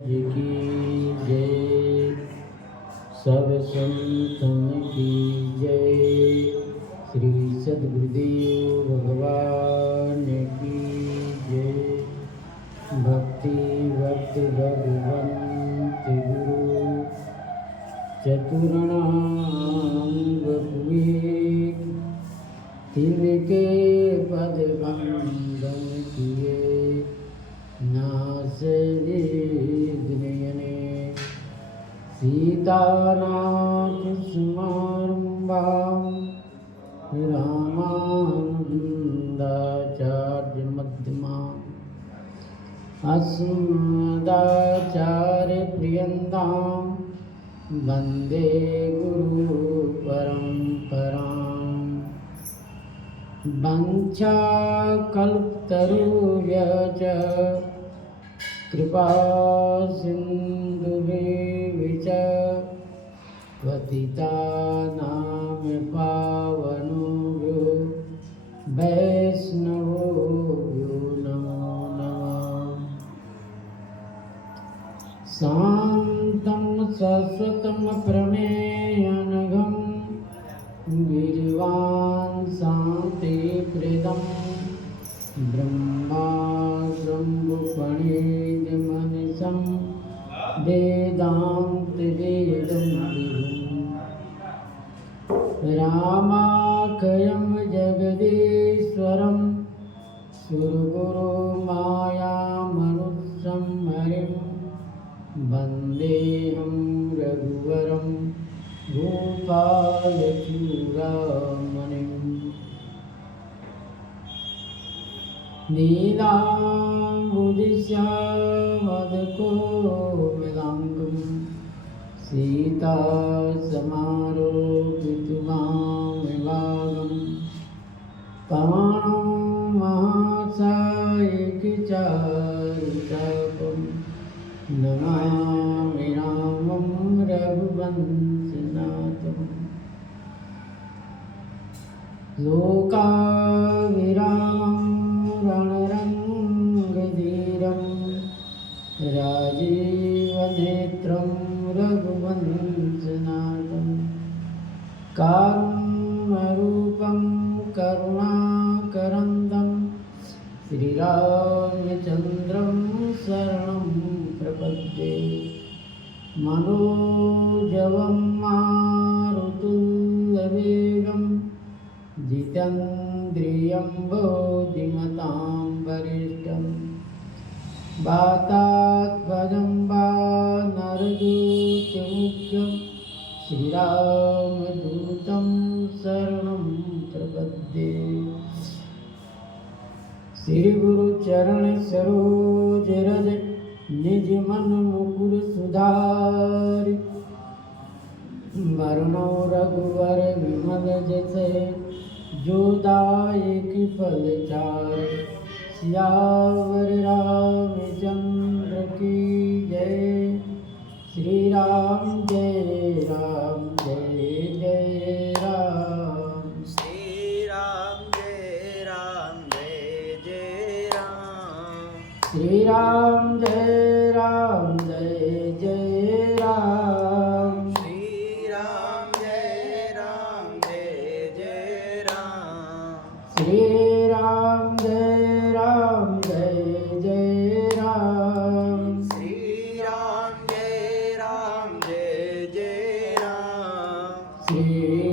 जी की जय। सब संतन की जय। श्री सद्गुरुदेव भगवान की जय। भक्ति भक्त भगवंत गुरु चतुर्णाम बपुए। तिनके पद बंदन किए नासने सीतानाथ समारंभां रामानुजाचार्य मध्यमाम् अस्मदाचार्यपर्यन्तां वन्दे गुरुपरम्पराम्। वञ्चाकल्पतरुभ्यश्च कृपा सिन्धुभ्यः च पतितानां पावनेभ्यो वैष्णवेभ्यो नमो नमः। शान्तं शाश्वतं प्रमेयनघं वीर्यवान् शान्तिप्रदं ब्रह्मा शम्भुफणिजमनिशं वेदान्तवेदं रामाख्यं जगदीश्वरं सुरगुरुमायामनुष्यं हरिं वन्देऽहं रघुवरं गोपालचूडामणिम्। नीलाम्बुदिश्यामदकोमलाङ्गं सीतासमारोपितुमामिवागं पाणौ महासायिकचारुचापं नमामि रामं रघुवंशनाथम्। लोकाविरामं रणरङ्गधीरं राजीवनेत्रं रघुवंशनाथं कारुण्यरूपं करुणाकरन्दं श्रीरामचन्द्रं शरणं प्रपद्ये। मनोजवं मारुतुल्यवेगं जितेन्द्रियं बुद्धिमतां वरिष्ठं वातात्मजं वानरयूथमुख्यं श्रीरामदूतं शरणं प्रपद्ये। श्री गुरुचरण सरोज रज निज मन मुकुर सुधारि वरणो रघुवर विमल जसे जो दायक फलचारि। सियावर रामचंद्र की जय। श्री राम जय राम जय जय राम। श्री राम जय राम जय जय राम। श्री राम जय राम जय जय राम। श्री राम जय राम जय जय राम। श्री राम जय राम जय जय राम। श्री राम जय राम जय जय राम। श्री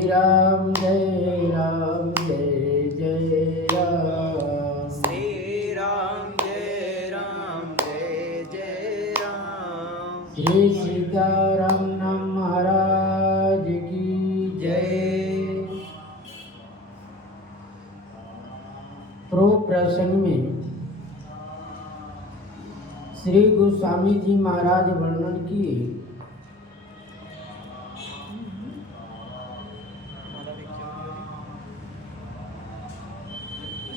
राम जय राम जय जय राम। श्री राम जय राम जय जय राम। श्री सीताराम नाम महाराज की जय। प्रो प्रसंग में श्री गोस्वामी जी महाराज वर्णन किए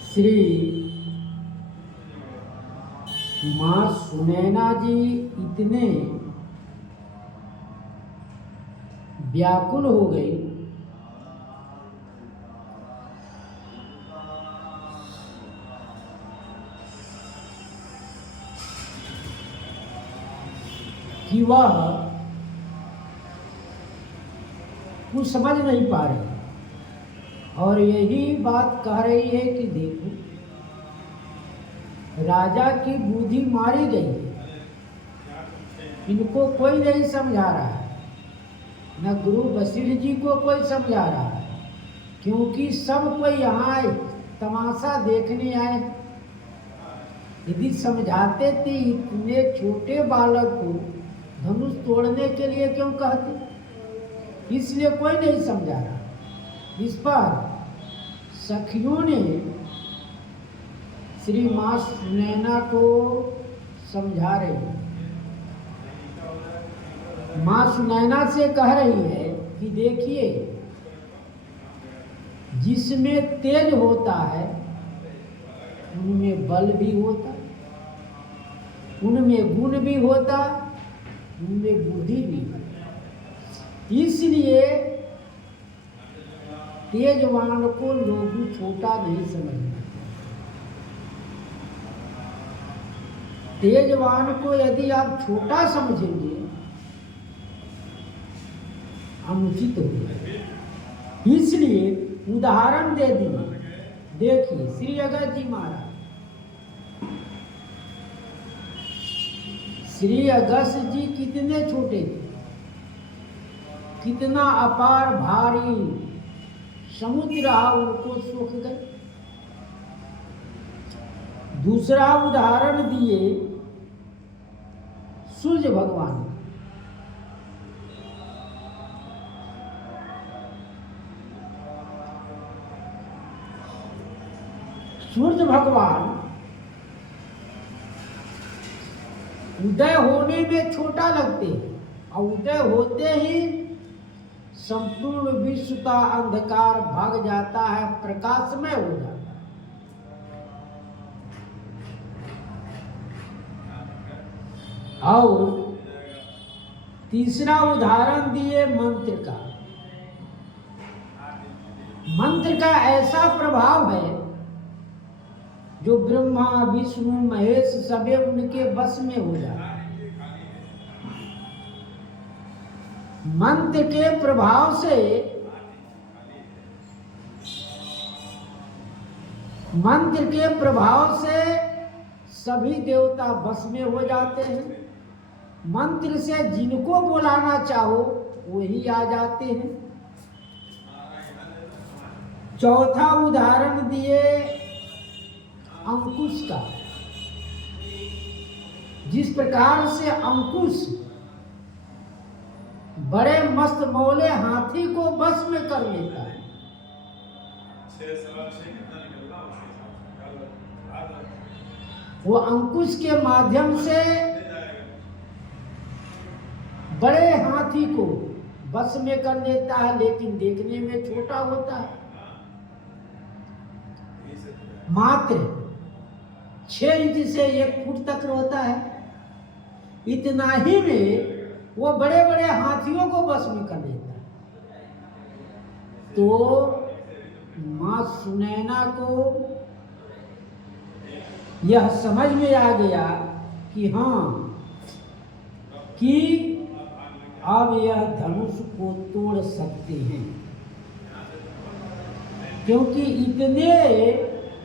श्री माँ सुनैना जी इतने व्याकुल हो गई कि वह कुछ समझ नहीं पा रही और यही बात कह रही है कि देखो राजा की बुद्धि मारी गई है, इनको कोई नहीं समझा रहा है, न गुरु वशिष्ठ जी को कोई समझा रहा है, क्योंकि सब कोई यहाँ आए तमाशा देखने आए। यदि समझाते थे इतने छोटे बालक को धनुष तोड़ने के लिए क्यों कहते, इसलिए कोई नहीं समझा रहा। इस पर सखियों ने श्री माँ सुनैना को समझा रही। माँ सुनैना से कह रही है कि देखिए जिसमें तेज होता है उनमें बल भी होता, उनमें गुण भी होता, उनमें बुद्धि भी। इसलिए तेजवान को लोग छोटा नहीं समझते। तेजवान को यदि आप छोटा समझेंगे अनुचित होगा। इसलिए उदाहरण दे दिए। देखिए श्री अगस्त जी महाराज, श्री अगस्त जी कितने छोटे थे, कितना अपार भारी समुद्र रहा उनको सोख गए। दूसरा उदाहरण दिए सूर्य भगवान। सूर्य भगवान उदय होने में छोटा लगते हैं और उदय होते ही संपूर्ण विश्व का अंधकार भाग जाता है, प्रकाशमय हो जाता है। और तीसरा उदाहरण दिए मंत्र का। मंत्र का ऐसा प्रभाव है जो ब्रह्मा विष्णु महेश सभी उनके बस में हो जाता है। मंत्र के प्रभाव से सभी देवता बस में हो जाते हैं। मंत्र से जिनको बुलाना चाहो वही आ जाते हैं। चौथा उदाहरण दिए अंकुश का। जिस प्रकार से अंकुश बड़े मस्त मौले हाथी को बस में कर लेता है, वो अंकुश के माध्यम से बड़े हाथी को बस में कर लेता है, लेकिन देखने में छोटा होता है। मात्र 6 इंच से 1 फुट तक होता है। इतना ही में वो बड़े बड़े हाथियों को बस में कर लेता है। तो माँ सुनैना को यह समझ में आ गया कि हाँ, कि अब यह धनुष को तोड़ सकते हैं, क्योंकि इतने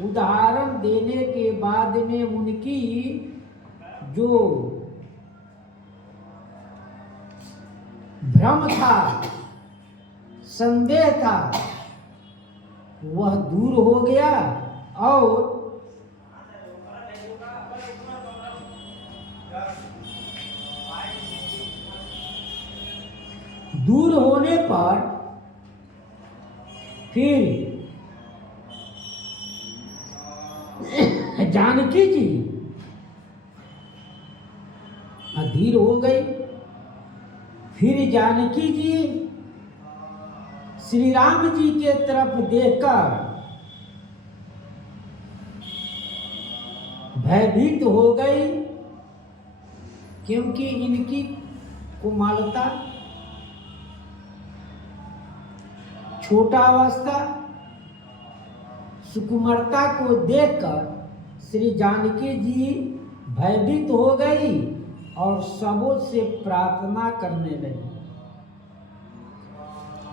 उदाहरण देने के बाद में उनकी जो भ्रम था, संदेह था, वह दूर हो गया। और दूर होने पर फिर जानकी जी अधीर हो गई। फिर जानकी जी श्री राम जी के तरफ देखकर भयभीत हो गई, क्योंकि इनकी कोमलता, छोटा अवस्था, सुकुमारता को देखकर श्री जानकी जी भयभीत हो गई और सबों से प्रार्थना करने लगी।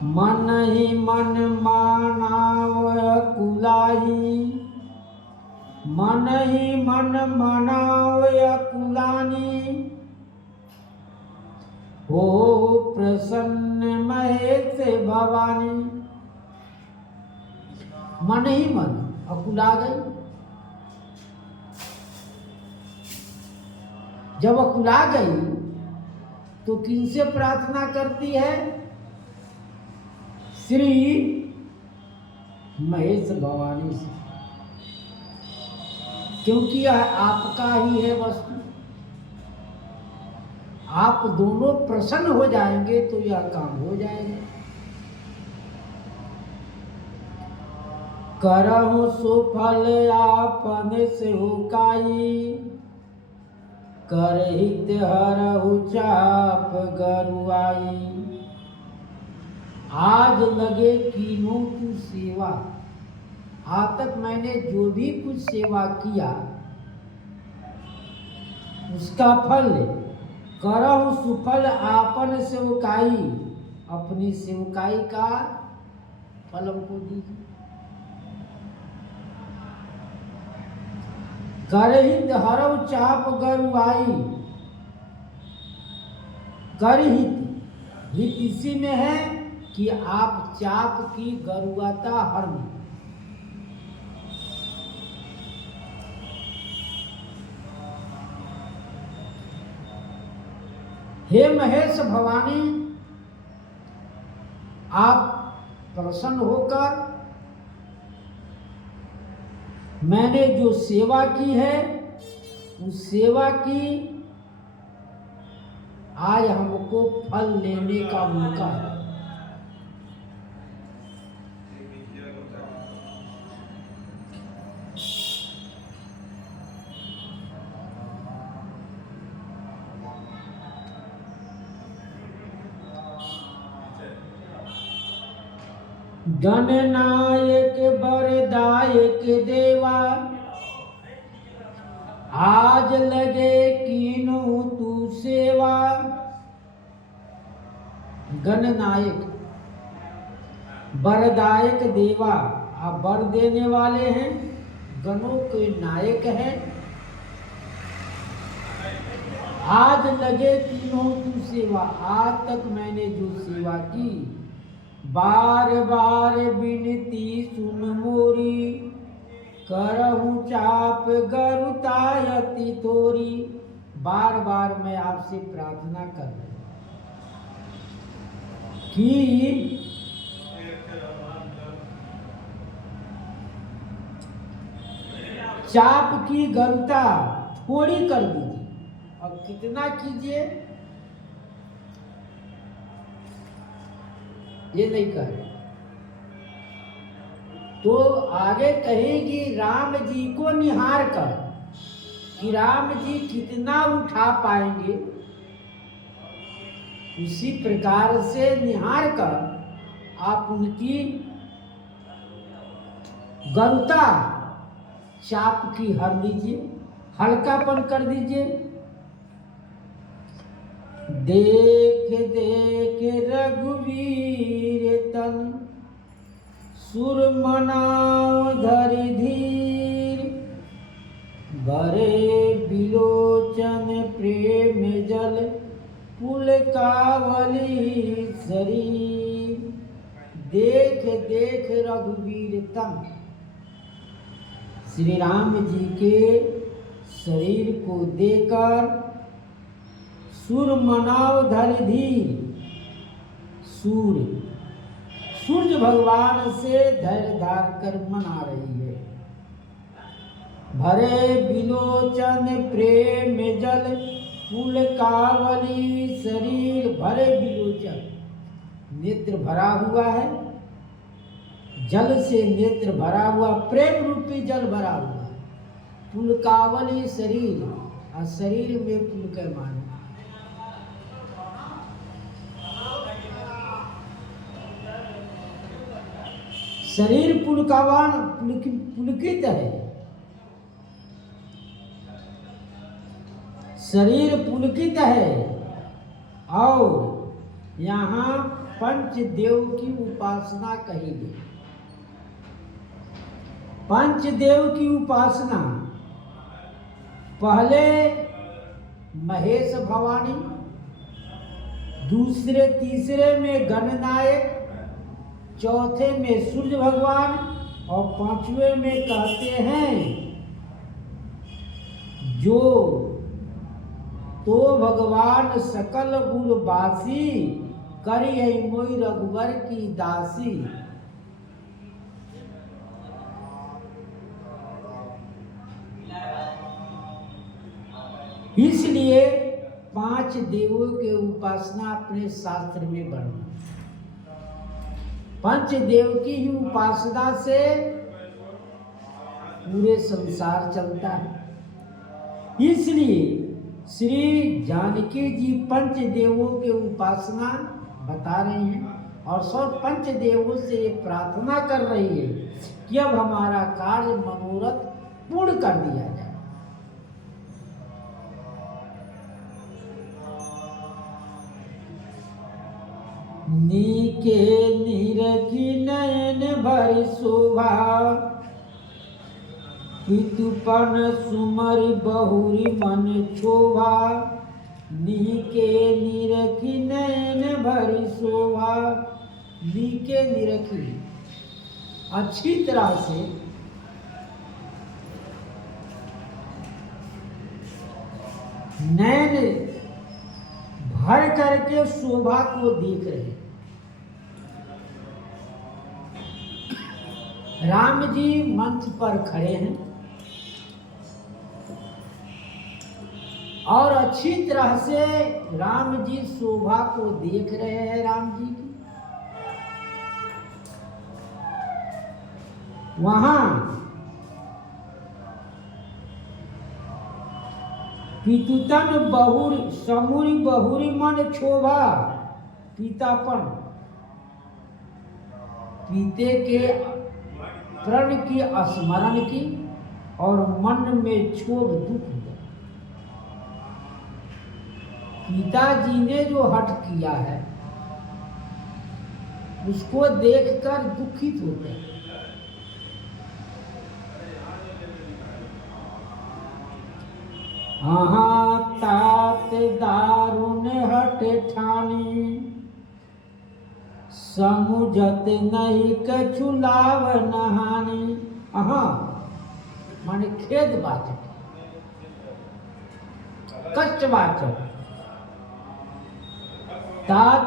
मन ही मन मानाव कुलाही, मन ही मन मनाव कुलानी, हो प्रसन्न महेश भवानी। मन ही मन अकुला गई। जब अकुला गई तो किनसे प्रार्थना करती है? श्री महेश भवानी से, क्योंकि आपका ही है वस्तु। आप दोनों प्रसन्न हो जाएंगे तो यह काम हो जाएगा। करहु सुफल आपन से हुकाई, करहित हरहु चाप गरुआई। आज लगे कीनों की सेवा, आज तक मैंने जो भी कुछ सेवा किया उसका फल करहु सुफल आपन सेवकाई, अपनी सेवकाई का फल हमको दीजिए। करहित हरहु चाप गरुआई, करहित हित इसी में है कि आप चाप की गरुआता हरण। हे महेश भवानी, आप प्रसन्न होकर मैंने जो सेवा की है उस सेवा की आज हमको फल लेने का मौका है। गणनायक बरदायक देवा, आज लगे कीनू तू सेवा। गणनायक बरदायक देवा, आप वर देने वाले हैं, गणों के नायक हैं। आज लगे कीनू तू सेवा, आज तक मैंने जो सेवा की बार बार विनती सुन मोरी, करहूं चाप गरुतायति तोरी। बार बार मैं आपसे प्रार्थना कर रही कि चाप की गरुता थोड़ी कर दीजिए। और कितना कीजिए ये नहीं कहे तो आगे कहेगी राम जी को निहार कर कि राम जी कितना उठा पाएंगे। उसी प्रकार से निहार कर आप उनकी गरुता चाप की हर लीजिए, हल्कापन कर दीजिए। देख देख रघुवीर तन, सुर मनाओ धरि धीर। भरे बिलोचन प्रेम जल, पुलकावली शरीर। देख देख रघुवीर तन, श्री राम जी के शरीर को देकर सुर मनाओ धरि धीर। सूर्य भगवान से धैर्य धार कर मना रही है। भरे बिलोचन प्रेम जल, पुलकावली शरीर। भरे बिलोचन, नेत्र भरा हुआ है, जल से नेत्र भरा हुआ, प्रेम रूपी जल भरा हुआ है। पुलकावली शरीर, और शरीर में पुलकमान। शरीर पुलकावान पुलकित है। शरीर पुलकित है और यहाँ पंचदेव की उपासना कही गई। पंचदेव की उपासना पहले महेश भवानी, दूसरे तीसरे में गणनायक, चौथे में सूर्य भगवान और पांचवें में कहते हैं जो तो भगवान सकल गुणवासी करियै मोहि रघुवर की दासी। इसलिए 5 देवों के उपासना अपने शास्त्र में वर्णन। पंचदेव की ही उपासना से पूरे संसार चलता है। इसलिए श्री जानकी जी पंचदेवों के उपासना बता रहे हैं और सब पंचदेवों से प्रार्थना कर रही है कि अब हमारा कार्य मनोरथ पूर्ण कर दिया जाए। नीके निरखी नयन भरि शोभा, पितुपन सुमरि बहुरी मन क्षोभा। नीके निरखी नयन भरि शोभा। नीके निरखी अच्छी तरह से नैन भर करके शोभा को देख रहे। राम जी मंच पर खड़े हैं और अच्छी तरह से राम जी शोभा को देख रहे हैं। राम जी की वहां पितुतन बहुरी समूरी बहुरी मन क्षोभा। पीतापन पीते के प्रण की स्मरण की और मन में क्षोभ दुख हुआ। पिताजी ने जो हठ किया है उसको देखकर दुखित होते हैं। तात दारुण हट ठानी, समुझत नहीं कछु लाभ नहानी। माने खेद वाचक, कष्ट वाचक। तात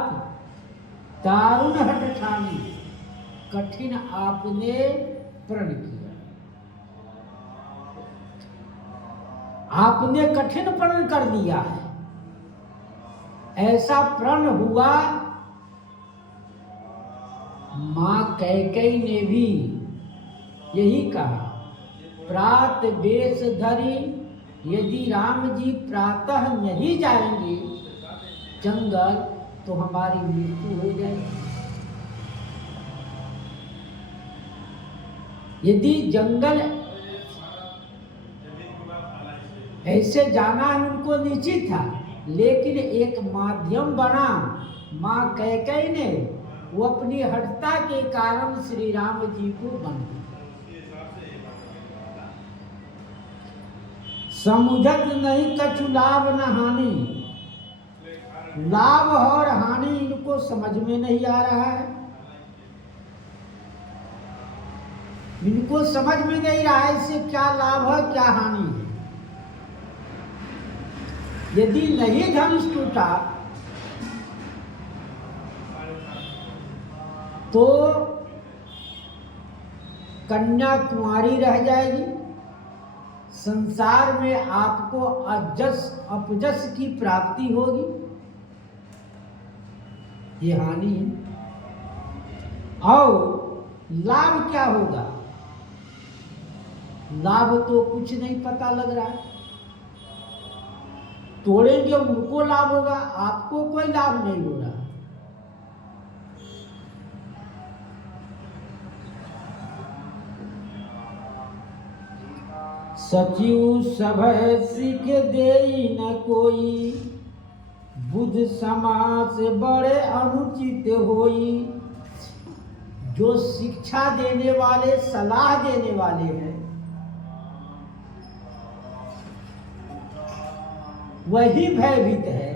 दारुण हट ठानी, कठिन आपने प्रण किया। आपने कठिन प्रण कर दिया है। ऐसा प्रण हुआ मां कैकेयी ने भी यही कहा, प्रात बेश धरी यदि राम जी प्रातः नहीं जाएंगे जंगल तो हमारी मृत्यु हो जाएगी। यदि जंगल ऐसे जाना उनको निश्चित था, लेकिन एक माध्यम बना मां कैकेयी ने, वो अपनी हठता के कारण श्री राम जी को बन गई। समुझत नहीं कछु लाभ न हानि, लाभ और हानि इनको समझ में नहीं आ रहा है। इनको समझ में नहीं रहा है इससे क्या लाभ है क्या हानि है। यदि नहीं धनुष टूटा तो कन्या कुंवारी रह जाएगी, संसार में आपको अपजस की प्राप्ति होगी, ये हानि है। और लाभ क्या होगा? लाभ तो कुछ नहीं पता लग रहा है। तोड़ेंगे उनको लाभ होगा, आपको कोई लाभ नहीं हो रहा। सचिव सभय सिख देई न कोई, बुद्ध समाज से बड़े अनुचित होई। जो शिक्षा देने वाले, सलाह देने वाले हैं, वही भयभीत है।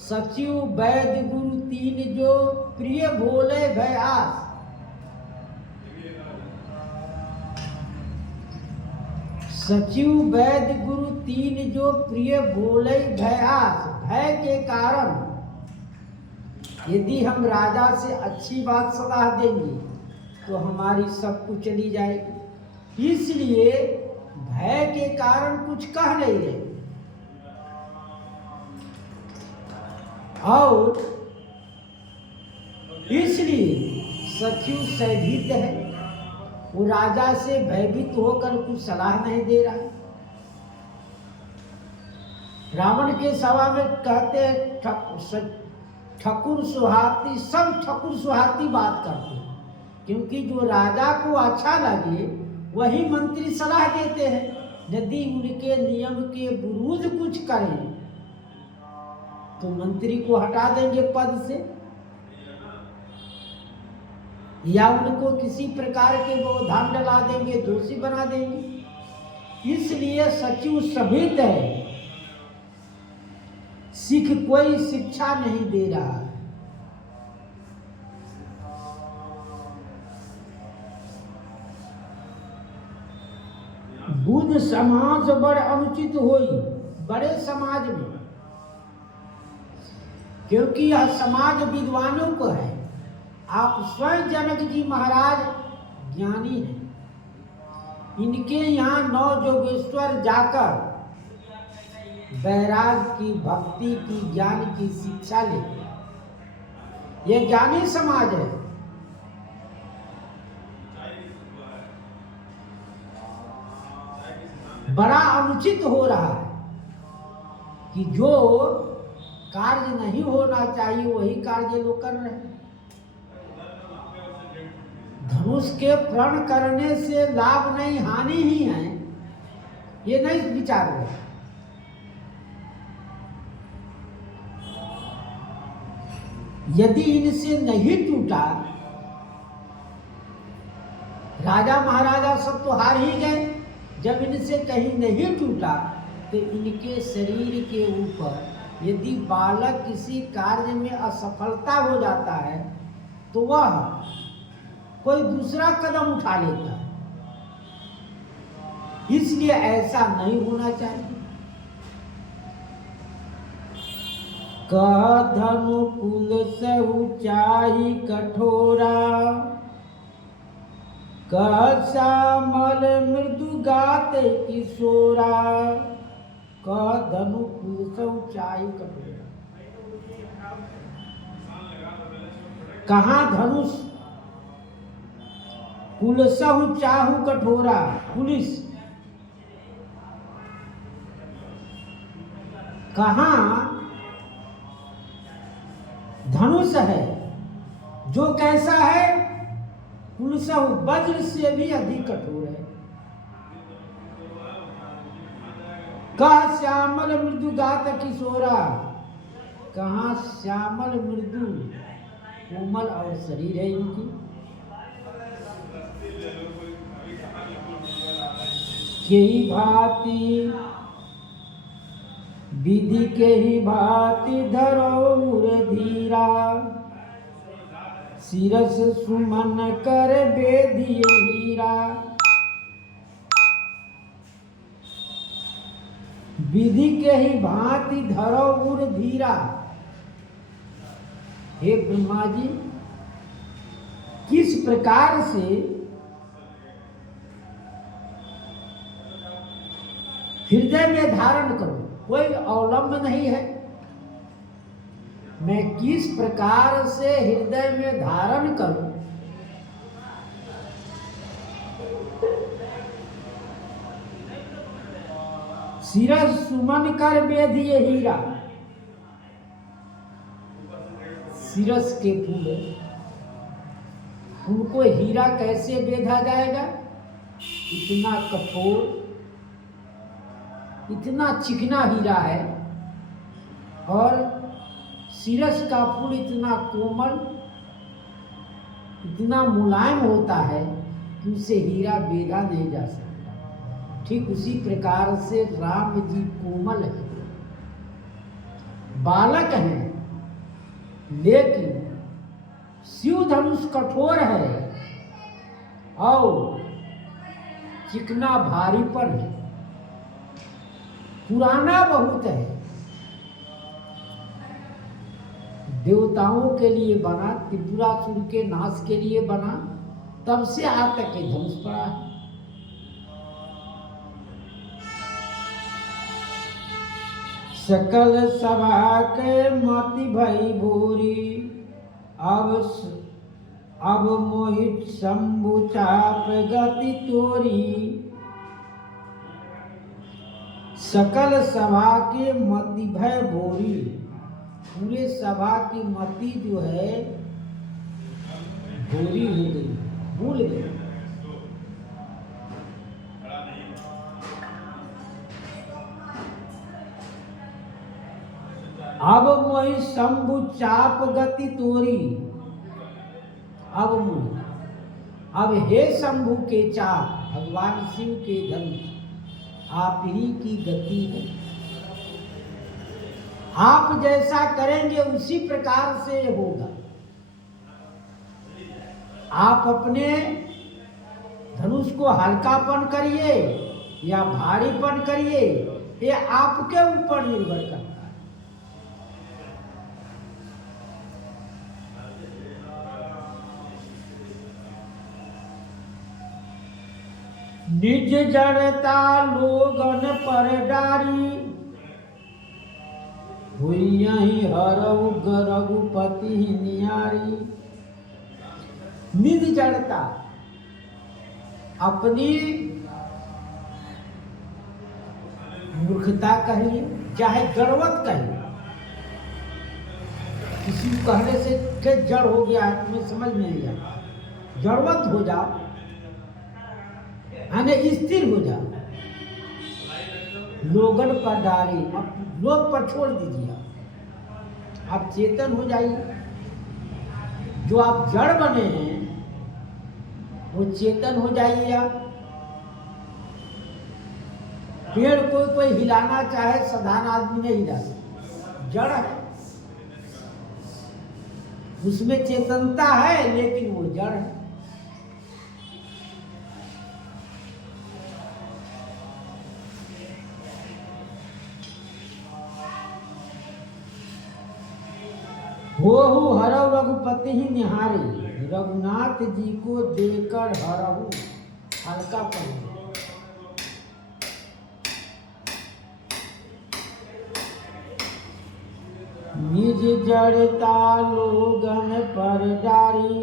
सचिव वैद्य गुरु तीन जो प्रिय बोले भय आस। सचिव वैद्य गुरु तीन जो प्रिय बोले भय आस। भय के कारण यदि हम राजा से अच्छी बात सलाह देंगे तो हमारी सब कुछ चली जाएगी, इसलिए भय के कारण कुछ कह नहीं रहे। और इसलिए सचिव भयभीत है, वो राजा से भयभीत होकर कुछ सलाह नहीं दे रहा। रावण के सभा में कहते हैं ठकुर सुहाती, सब ठकुर सुहाती बात करते हैं, क्योंकि जो राजा को अच्छा लगे वही मंत्री सलाह देते हैं। यदि उनके नियम के विरुद्ध कुछ करें तो मंत्री को हटा देंगे पद से, या उनको किसी प्रकार के व्यवधान डला देंगे, दोषी बना देंगे। इसलिए सचिव सभीत है, सिख कोई शिक्षा नहीं दे रहा है। बुद्ध समाज बड़े अनुचित होई, बड़े समाज में, क्योंकि यह समाज विद्वानों को है। आप स्वयं जनक जी महाराज ज्ञानी हैं, इनके यहाँ 9 जोगेश्वर जाकर वैराग की, भक्ति की, ज्ञान की शिक्षा लेते। ये ज्ञानी समाज है। बड़ा अनुचित हो रहा है कि जो कार्य नहीं होना चाहिए वही कार्य लोग कर रहे हैं। धनुष के प्रण करने से लाभ नहीं, हानि ही है, ये नहीं विचार रहे। यदि इनसे नहीं टूटा, राजा महाराजा सब तो हार ही गए, जब इनसे कहीं नहीं टूटा तो इनके शरीर के ऊपर यदि बालक किसी कार्य में असफलता हो जाता है तो वह कोई दूसरा कदम उठा लेता है। इसलिए ऐसा नहीं होना चाहिए। कह धनु कुल से ऊंचाई कठोरा, कह श्यामल मृदु गाते किशोरा। कह धनु कुल से ऊंचाई कठोरा, कहाँ धनुष, कुलसहु चाहु कठोरा, पुलिस, कहाँ धनुष है जो कैसा है, कुलसहु वज्र से भी अधिक कठोर है। कह श्यामल मृदु गात किशोरा, कहाँ श्यामल मृदु कोमल और शरीर है इनकी। के ही भांति विधि के ही भांति धरोर धीरा, सिरस सुमन कर बेधिए हीरा। विधि के ही भांति धरोर धीरा। हे ब्रह्मा जी, किस प्रकार से हृदय में धारण करूं, कोई अवलंब नहीं है। मैं किस प्रकार से हृदय में धारण करूं, सिरस सुमन कर बेधिए हीरा। सिरस के फूल, उनको हीरा कैसे बेधा जाएगा? इतना कठोर इतना चिकना हीरा है और सिरस का फूल इतना कोमल, इतना मुलायम होता है कि उसे हीरा बेधा नहीं जा सकता। ठीक उसी प्रकार से राम जी कोमल है, बालक हैं, लेकिन शिव धनुष कठोर है और चिकना भारीपन है, पुराना बहुत है। देवताओं के लिए बना, त्रिपुरासुर के नाश के लिए बना, तब से आज तक के धनुष पड़ा है। सकल सभा के मति भई भोरी, अब मोहित शंभु चाप गति तोरी। सकल सभा के मति भय भोरी, पूरे सभा की मति जो है भोरी हो गई, भूल गई। अब मोहि शंभु चाप गति तोरी, अब हे शंभु के चाप, भगवान शिव के धनुष आप ही की गति है। आप जैसा करेंगे उसी प्रकार से होगा। आप अपने धनुष को हल्कापन करिए या भारीपन करिए, ये आपके ऊपर निर्भर करता है। निज जड़ता लोगन पर डारी, हुई यही हरऊ रघुपति नियारी। निज जड़ता, अपनी मूर्खता कहिए चाहे जड़वत कहिए, किसी को कहने से के जड़ हो गया है तुम्हें समझ में नहीं आता, जड़वत हो जाओ, यानी स्थिर हो जाओ। लोगन पर डाली, अब लोग पर छोड़ दीजिए, आप चेतन हो जाइए। जो आप जड़ बने हैं वो चेतन हो जाइए। आप पेड़ कोई हिलाना चाहे साधारण आदमी नहीं हिला सकता, जड़ है, उसमें चेतनता है लेकिन वो जड़ है। होहु हरऊ रघुपति ही निहारी, रघुनाथ जी को देकर हरऊ हल्का पन। निज जड़ता लोगन पर डारी,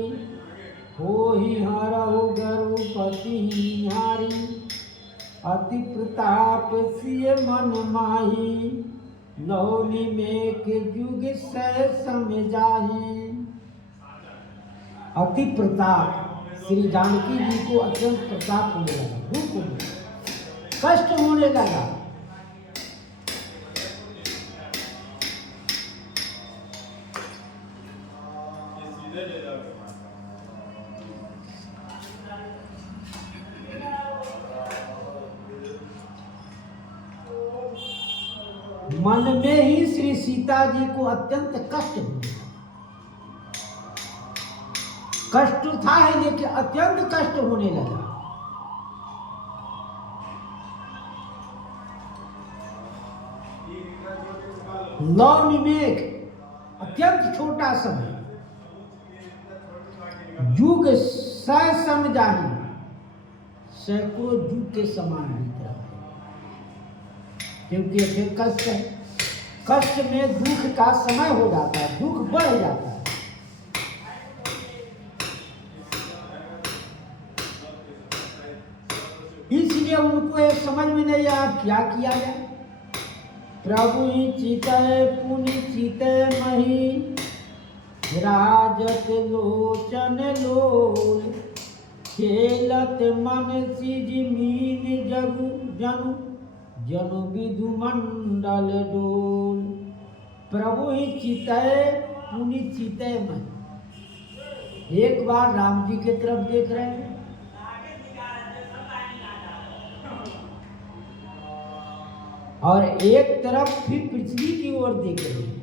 होहि हरऊ रघुपति ही निहारी। अति प्रताप सिय मन माही, नौनी में के युग सह समझाही। अति प्रताप, श्री जानकी जी को अत्यंत प्रताप होने लगा, दुख होने लगा, कष्ट होने लगा। मन में ही श्री सीता जी को अत्यंत कष्ट हुआ। कष्ट था है लेकिन अत्यंत कष्ट होने लगा। लव विवेक अत्यंत छोटा समय, युग सह समझाही, सैकड़ों युग के समान बीत रहा है, क्योंकि फिर कष्ट है। कष्ट में दुख का समय हो जाता है, दुख बढ़ जाता है। इसलिए उनको एक समझ में नहीं आया क्या किया जाए। प्रभु ही चितय पुनि चितय मही, राजत लोचन लोल, खेलत मन सिज मीन जगु जनु, जनु विधु मंडल डोल। प्रभु ही चितय पुनि चितय मन। एक बार राम जी की तरफ देख रहे हैं, और एक तरफ फिर पृथ्वी की ओर देख रहे हैं।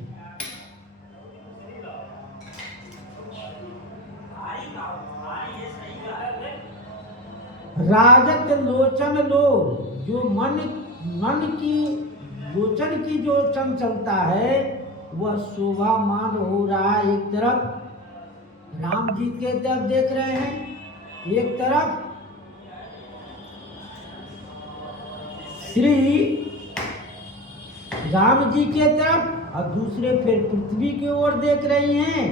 राजत लोचन लो, जो मन की लोचन की जो चंचलता है वह शोभामान हो रहा है। एक तरफ राम जी के तरफ देख रहे हैं, एक तरफ श्री राम जी के तरफ, और दूसरे फिर पृथ्वी की ओर देख रही हैं।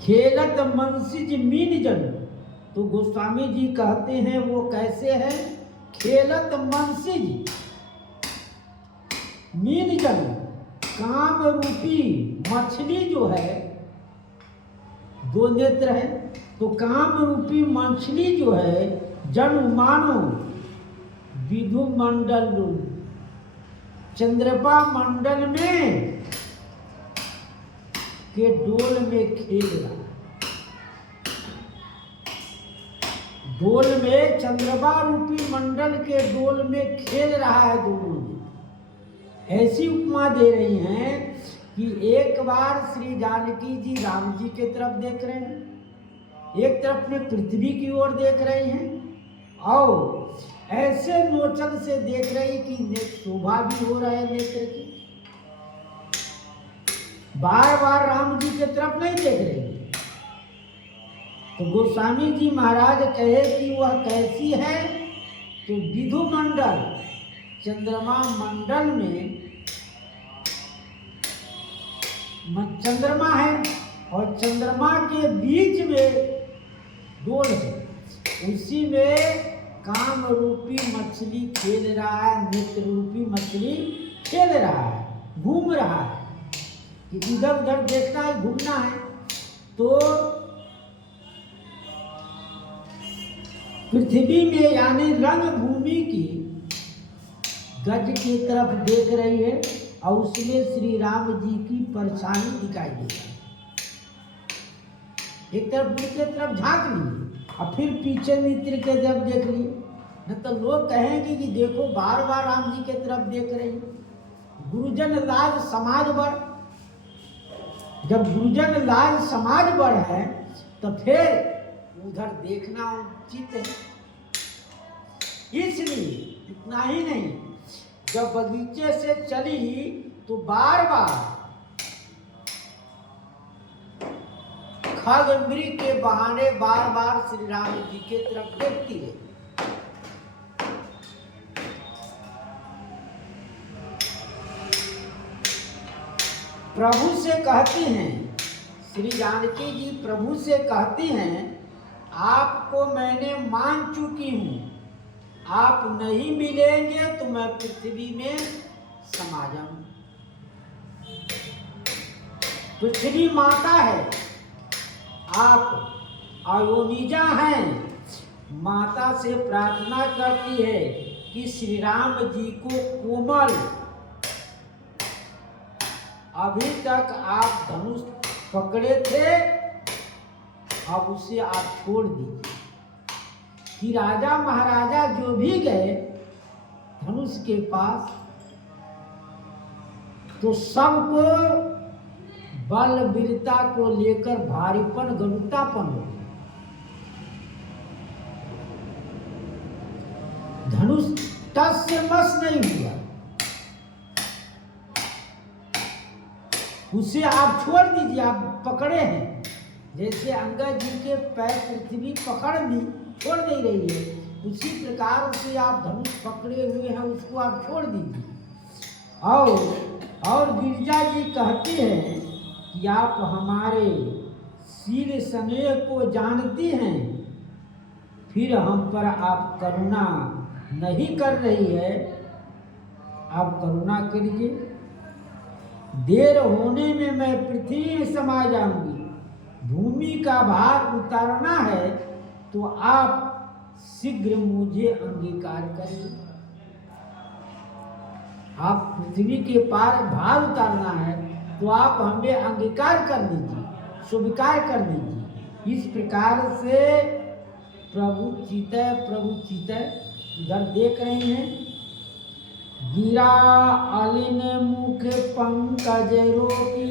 खेलत मनसिज मीन जन, तो गोस्वामी जी कहते हैं वो कैसे है? खेलत मनसिज मीन जन, काम रूपी मछली जो है, दो नेत्र है, तो काम रूपी मछली जो है जन मानो विधु मंडल, चंद्रपा मंडल में के डोल में खेल रहा। डोल में चंद्रपा रूपी मंडल के डोल में खेल रहा है दोनों। ऐसी उपमा दे रही हैं कि एक बार श्री जानकी जी राम जी के तरफ देख रहे हैं, एक तरफ में पृथ्वी की ओर देख रहे हैं, और ऐसे नोचन से देख रही कि शोभा भी हो रहा है नेत्र की। बार बार राम जी की तरफ नहीं देख रही। तो गोस्वामी जी महाराज कहे कि वह कैसी है? तो विधु मंडल, चंद्रमा मंडल में चंद्रमा है, और चंद्रमा के बीच में डोल है, उसी में काम रूपी मछली खेल रहा है, नेत्र रूपी मछली खेल रहा है, घूम रहा है, कि इधर उधर देखना है, घूमना है। तो पृथ्वी में यानी रंग भूमि की गज की तरफ देख रही है, और उसमें श्री राम जी की परछाई दिखाई दे रही है। एक तरफ दूसरी तरफ झांक ली, और फिर पीछे मित्र के जब देख ली, न तो लोग कहेंगे कि देखो बार बार राम जी के तरफ देख रही। गुरुजन लाज समाज बढ़, जब गुरुजन लाज समाज बढ़ है तो फिर उधर देखना उचित है। इसलिए इतना ही नहीं, जब बगीचे से चली तो बार बार खगमृग के बहाने बार बार श्री राम जी के तरफ देखती है। प्रभु से कहती हैं, श्री जानकी जी प्रभु से कहती हैं, आपको मैंने मान चुकी हूं, आप नहीं मिलेंगे तो मैं पृथ्वी में समा जाऊं। पृथ्वी माता है, आप अयोनिजा हैं। माता से प्रार्थना करती है कि श्री राम जी को कोमल, अभी तक आप धनुष पकड़े थे, अब उसे आप छोड़ दीजिए। कि राजा महाराजा जो भी गए धनुष के पास, तो सबको बल वीरता को लेकर भारीपन गरुतापन हो गया। धनुष टस से मस नहीं हुआ, उसे आप छोड़ दीजिए। आप पकड़े हैं, जैसे अंगद जी के पैर पृथ्वी पकड़ ली, छोड़ नहीं रही है, उसी प्रकार उसे आप धनुष पकड़े हुए हैं, उसको आप छोड़ दीजिए। और गिरिजा जी कहती हैं कि आप हमारे शील स्नेह को जानती हैं, फिर हम पर आप करुणा नहीं कर रही है, आप करुणा करिए। देर होने में मैं पृथ्वी में समा जाऊंगी, भूमि का भार उतारना है तो आप शीघ्र मुझे अंगीकार करिए। आप पृथ्वी के पार भार उतारना है तो आप हमें अंगीकार कर लीजिए, स्वीकार कर लीजिए। इस प्रकार से प्रभु चितय इधर देख रहे हैं। गिरा अलिन मुख पंकज रोकी,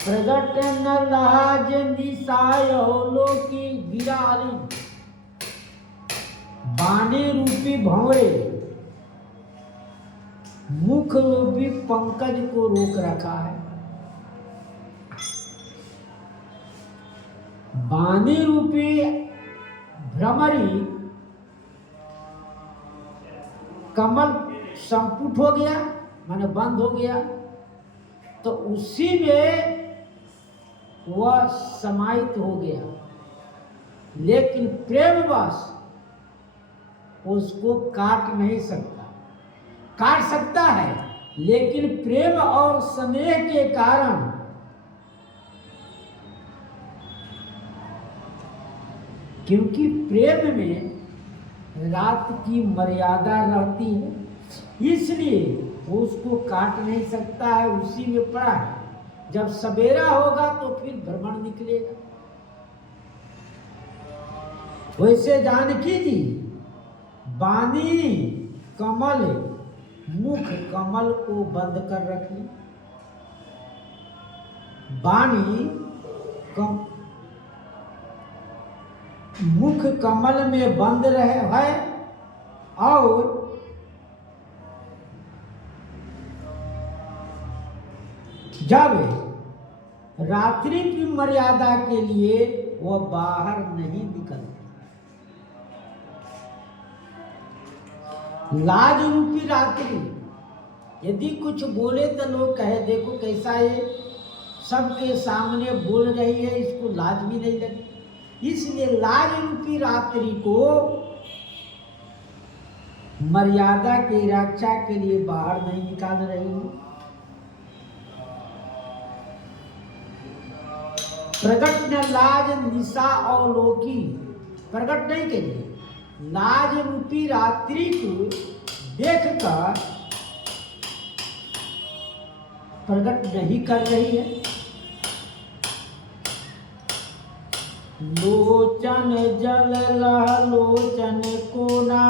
प्रगट न लाज निसाय लोकी। गिरा अलिन बाने रूपी भंवरे मुख रूपी पंकज को रोक रखा है। बाने रूपी भ्रमरी कमल संपुट हो गया, माने बंद हो गया, तो उसी में वह समाहित हो गया। लेकिन प्रेमवश उसको काट नहीं सकता। काट सकता है लेकिन प्रेम और स्नेह के कारण क्योंकि प्रेम में रात की मर्यादा रहती है, इसलिए वो उसको काट नहीं सकता है, उसी में पड़ा है। जब सवेरा होगा तो फिर भ्रमण निकलेगा। वैसे जानकी जी बानी कमल मुख कमल को बंद कर रखी। बानी मुख कमल में बंद रहे है और जब रात्रि की मर्यादा के लिए वह बाहर नहीं निकलती। लाज रूपी रात्रि, यदि कुछ बोले तो लोग कहे देखो कैसा ये सबके सामने बोल रही है, इसको लाज भी नहीं लगी। इसलिए लाज रूपी रात्रि को मर्यादा की रक्षा के लिए बाहर नहीं निकाल रही हूं। प्रगट न लाज निशा अवलोकी, प्रगट नहीं करिए, लाज रूपी रात्रि को देखकर प्रगट नहीं कर रही है। लोचन जल लह लोचन कोना,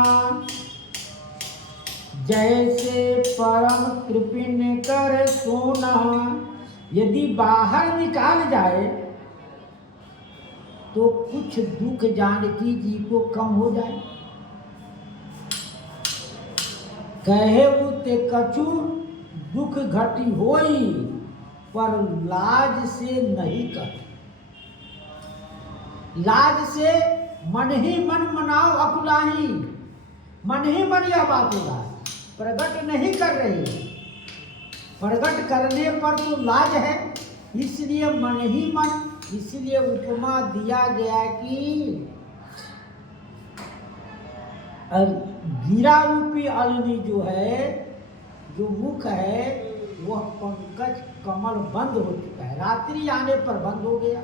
जैसे परम कृपिन कर सोना। यदि बाहर निकाल जाए तो कुछ दुख जानकी जी को कम हो जाए। कहे उते कछु दुख घटी होई, पर लाज से नहीं कर। लाज से मन ही मन मनाओ अकुलाही, मन ही मन यह बात होगा। प्रकट नहीं कर रही है, प्रकट करने पर तो लाज है, इसलिए मन ही मन। इसलिए उपमा दिया गया कि गिरा रूपी अलिनी जो है, जो मुख है, वह पंकज कमल बंद हो चुका है, रात्रि आने पर बंद हो गया।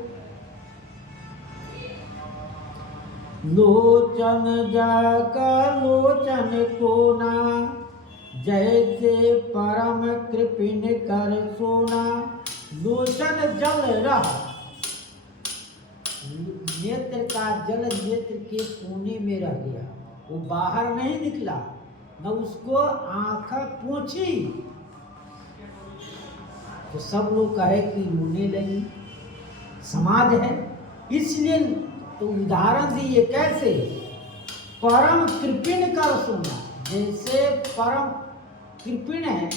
लोचन जाकर लोचन कोना, जैसे परम कृपिन कर सोना। लोचन जल रहा, नेत्र का जल नेत्र के कोने में रह गया, वो बाहर नहीं निकला, न उसको आंख पोंछी तो सब लोग कहे कि रोने लगी। समाज है, इसलिए तो उदाहरण दिए कैसे परम कृपिन कर सोना। जैसे परम कृपिन है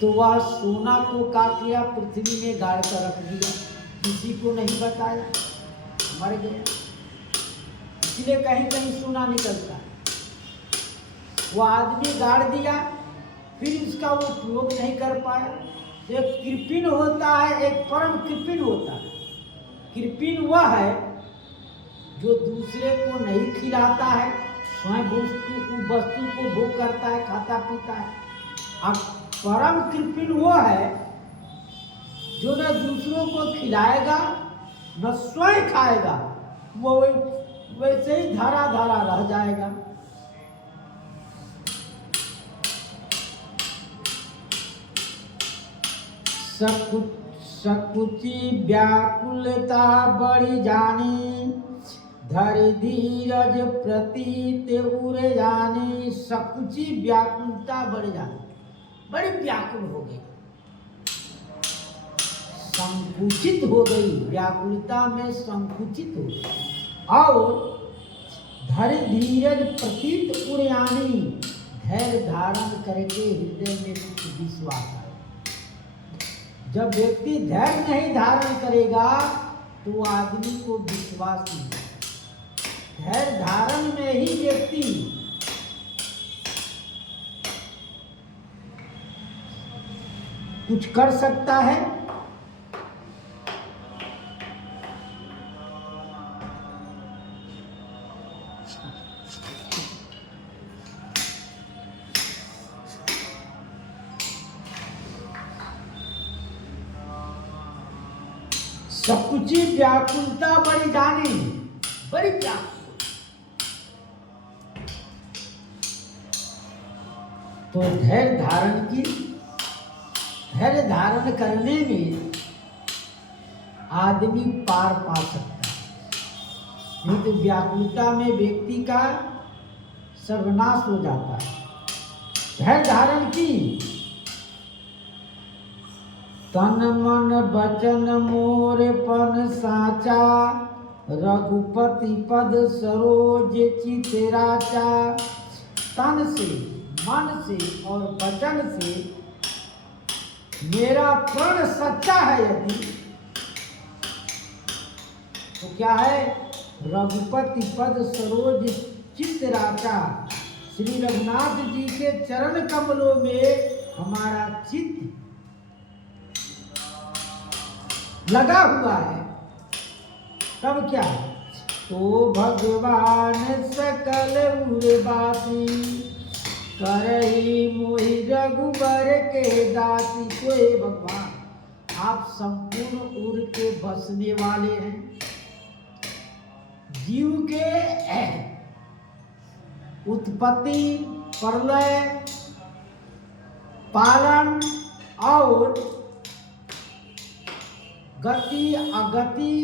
तो वह सोना को काट लिया, पृथ्वी में गाड़ कर रख दिया, किसी को नहीं बताया, मर गया। इसलिए कहीं कहीं सोना निकलता है। वो आदमी गाड़ दिया, फिर उसका वो उपयोग नहीं कर पाया। एक कृपिन होता है, एक परम कृपिन होता है। कृपिन वह है जो दूसरे को नहीं खिलाता है, स्वयं वस्तु को भोग करता है, खाता पीता है। अब परम कृपिन वो है जो न दूसरों को खिलाएगा न स्वयं खाएगा, वो वैसे ही धरा धरा रह जाएगा। सकुची व्याकुलता बढ़ी जानी, धर धीरज प्रतीत उड़ जानी। सकुची व्याकुलता बढ़ जानी, बड़ी व्याकुल हो गई, संकुचित हो गई, व्याकुलता में संकुचित हो गई। और धर धीरज प्रतीत उड़यानी, धैर्य धारण करके हृदय में कुछ विश्वास आए। जब व्यक्ति धैर्य नहीं धारण करेगा तो आदमी को विश्वास नहीं। धैर्य धारण में ही व्यक्ति कुछ कर सकता है। सकुची व्याकुलता बढ़ी जानी, बड़ी व्याकुल। तो धैर्य धारण करने में आदमी पार पा सकता है। नहीं तो व्याकुलता में व्यक्ति का सर्वनाश हो जाता है। धैर्य धारण की, तन मन बचन मोर पन साचा, रघुपति पद सरोज चित राचा। तन से, मन से और वचन से मेरा प्रण सच्चा है यदि, तो क्या है? रघुपति पद सरोज चित राचा। श्री रघुनाथ जी के चरण कमलों में हमारा चित्त लगा हुआ है। तब क्या है? तो भगवान सकल उर्वासी, करही मोहि रघुबर के दासी। तो हे भगवान, आप संपूर्ण उर के बसने वाले हैं। जीव के उत्पत्ति, प्रलय, पालन और गति अगति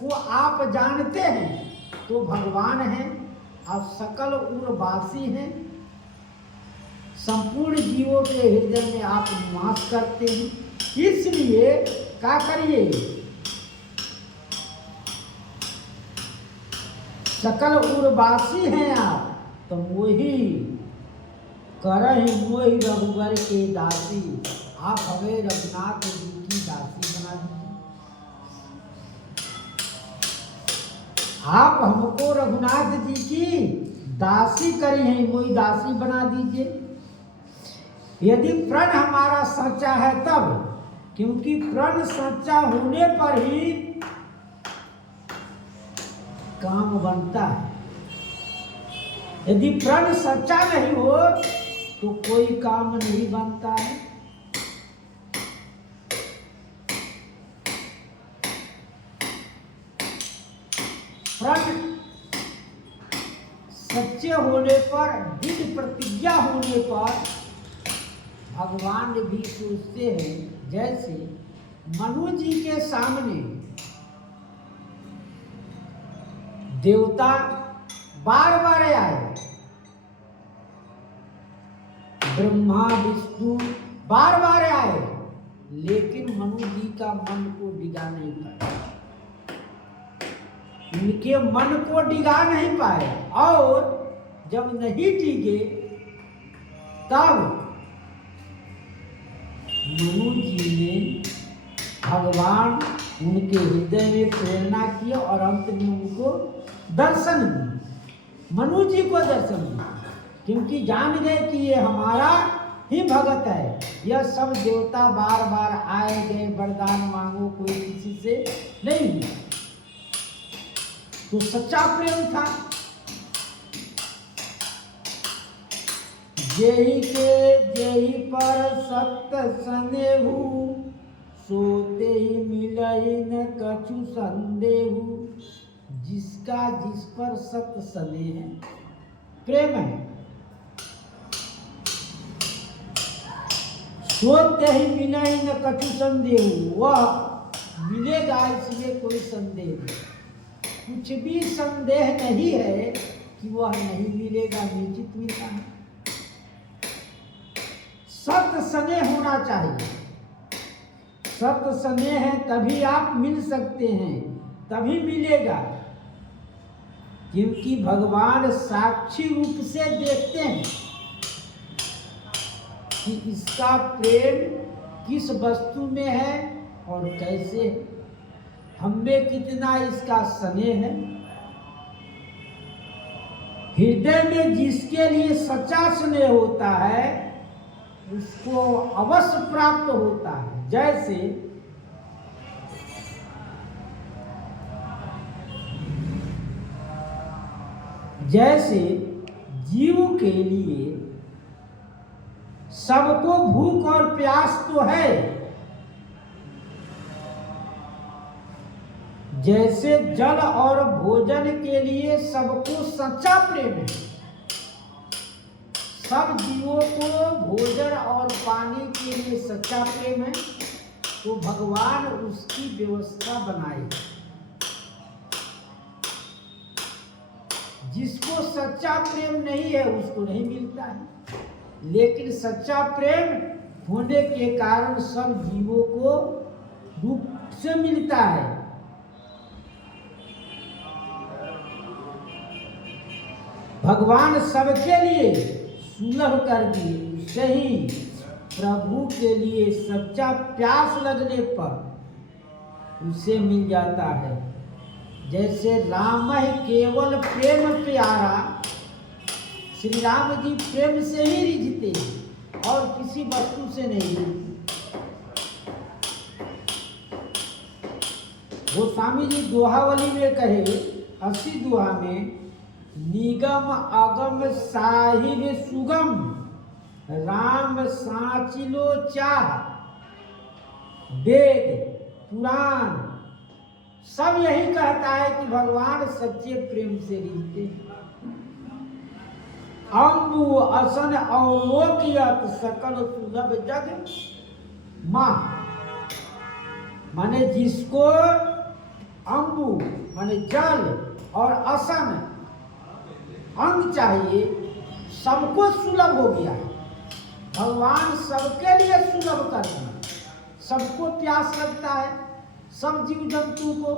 को आप जानते हैं, तो भगवान हैं। आप सकल उर्वासी हैं, संपूर्ण जीवों के हृदय में आप निवास करते हैं। इसलिए क्या करिए? सकल उर्वासी हैं आप, तो मोही करहि मोहि रघुबर के दासी। आप हमें रघुनाथ जी की दासी बना दीजिए। आप हमको रघुनाथ जी की दासी करी हैं, मोहि दासी बना दीजिए। यदि प्रण हमारा सच्चा है तब, क्योंकि प्रण सच्चा होने पर ही काम बनता है। यदि प्रण सच्चा नहीं हो तो कोई काम नहीं बनता है। प्रण सच्चे होने पर, दृढ़ प्रतिज्ञा होने पर भगवान भी सोचते हैं। जैसे मनु जी के सामने देवता बार बार आए, ब्रह्मा विष्णु बार बार आए, लेकिन मनु जी का मन को डिगा नहीं पाए। उनके मन को डिगा नहीं पाए, और जब नहीं डिगे तब मनु जी ने भगवान उनके हृदय में प्रेरणा किया और अंत में उनको दर्शन दिए। मनु जी को दर्शन दिया, क्योंकि जान गए कि ये हमारा ही भगत है। यह सब देवता बार बार आए गए, वरदान मांगो, कोई किसी से नहीं हुआ। तो सच्चा प्रेम था। जेहि के जेहि पर सत्य स्नेहु, सोते ही मिलई न कछु संदेहु। जिसका जिस पर सत्य स्नेह है, प्रेम है, सोते ही मिले ही न कछु संदेह, वह मिलेगा इसमें कोई संदेह नहीं। कुछ भी संदेह नहीं है कि वह नहीं मिलेगा, निश्चित मिलता है। सत्य स्नेह होना चाहिए, सत्य स्नेह है तभी आप मिल सकते हैं, तभी मिलेगा। क्योंकि भगवान साक्षी रूप से देखते हैं कि इसका प्रेम किस वस्तु में है और कैसे है, हमें कितना इसका स्नेह है। हृदय में जिसके लिए सच्चा स्नेह होता है उसको अवश्य प्राप्त होता है। जैसे जीव के लिए सबको भूख और प्यास तो है, जैसे जल और भोजन के लिए सबको सच्चा प्रेम है। सब जीवों को भोजन और पानी के लिए सच्चा प्रेम है, तो भगवान उसकी व्यवस्था बनाए। जिसको सच्चा प्रेम नहीं है उसको नहीं मिलता है, लेकिन सच्चा प्रेम होने के कारण सब जीवों को रूप से मिलता है। भगवान सबके लिए सुलभ कर दिए, सही प्रभु के लिए सच्चा प्यास लगने पर उसे मिल जाता है। जैसे राम है केवल प्रेम प्यारा, श्री राम जी प्रेम से ही रिझते हैं और किसी वस्तु से नहीं रिझते। गोस्वामी जी दोहावली में कहे 80 दोहा में, निगम अगम साहिब सुगम राम साचिलो चाह, वेद पुराण सब यही कहता है कि भगवान सच्चे प्रेम से रिझते। अम्बु असन अवलोकियत सकल सुलभ जग माँ, माने जिसको अम्बु माने जल और असन अंग चाहिए, सबको सुलभ हो गया है। भगवान सबके लिए सुलभ करते हैं, सबको प्यास लगता है, सब जीव जंतु को,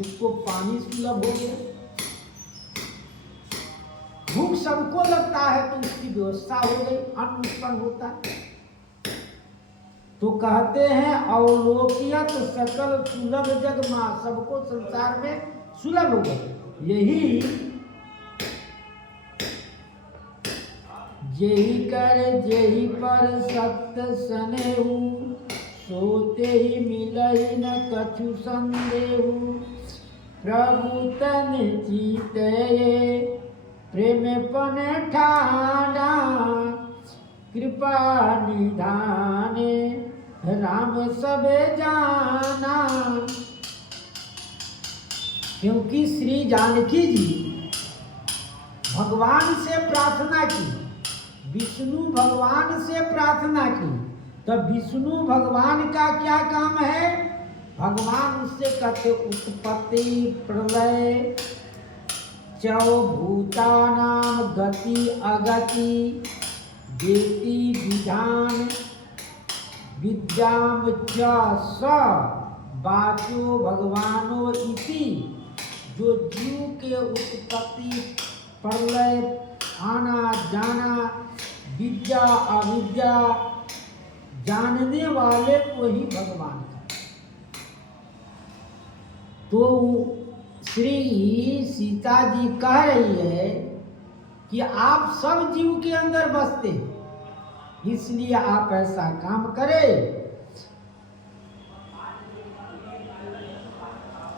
उसको पानी सुलभ हो गया। भूख सबको लगता है तो उसकी व्यवस्था हो गई, अन्न उत्पन्न होता है। तो कहते हैं अवलोकियत सकल सुलभ जग माँ, सबको संसार में सुलभ हो गया। यही कर जेहि पर सत्य स्नेहु, सोते ही मिलहि न कछु संदेहु। प्रभु तन जीते प्रेम पन ठाना, कृपा निधाने राम सबे जाना। क्योंकि श्री जानकी जी भगवान से प्रार्थना की, विष्णु भगवान से प्रार्थना की, तो विष्णु भगवान का क्या काम है? भगवान उससे कहते उत्पत्ति प्रलय चौभूतानां गति अगति देती विधान विद्याम च स वाचो भगवानो इति। जो जीव के उत्पत्ति प्रलय आना जाना विद्या अविद्या जानने वाले को ही भगवान का। तो श्री सीता जी कह रही है कि आप सब जीव के अंदर बसते, इसलिए आप ऐसा काम करें।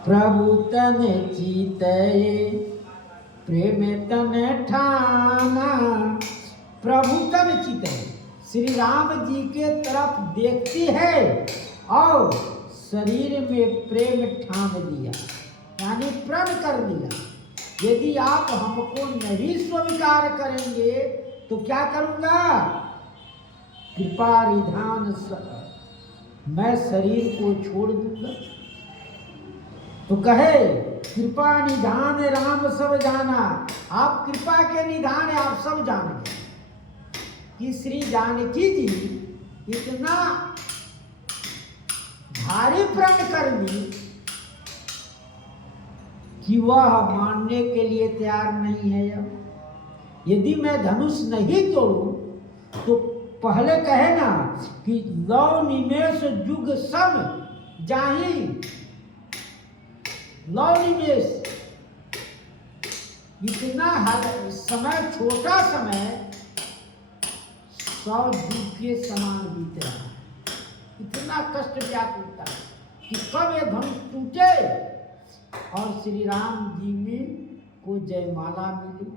प्रभु तन जीते प्रेम तन ठाना। प्रभु तन चित श्री राम जी के तरफ देखती है और शरीर में प्रेम ठान लिया, यानी प्रण कर लिया। यदि आप हमको नहीं स्वीकार करेंगे तो क्या करूंगा? कृपा निधान मैं शरीर को छोड़ दूंगा। तो कहे कृपा निधान राम सब जाना, आप कृपा के निधान आप सब जानेंगे कि श्री जानकी जी इतना भारी प्रण कर ली कि वह मानने के लिए तैयार नहीं है। अब यदि मैं धनुष नहीं तोड़ूं तो पहले कहे ना कि लौ निमेष जुग सम जाही, लौ निमेष इतना समय, छोटा समय 100 युग के समान बीत रहा है। इतना कष्ट व्याकुलता कि कब ये धनुष टूटे और श्री राम जी में को जयमाला मिली।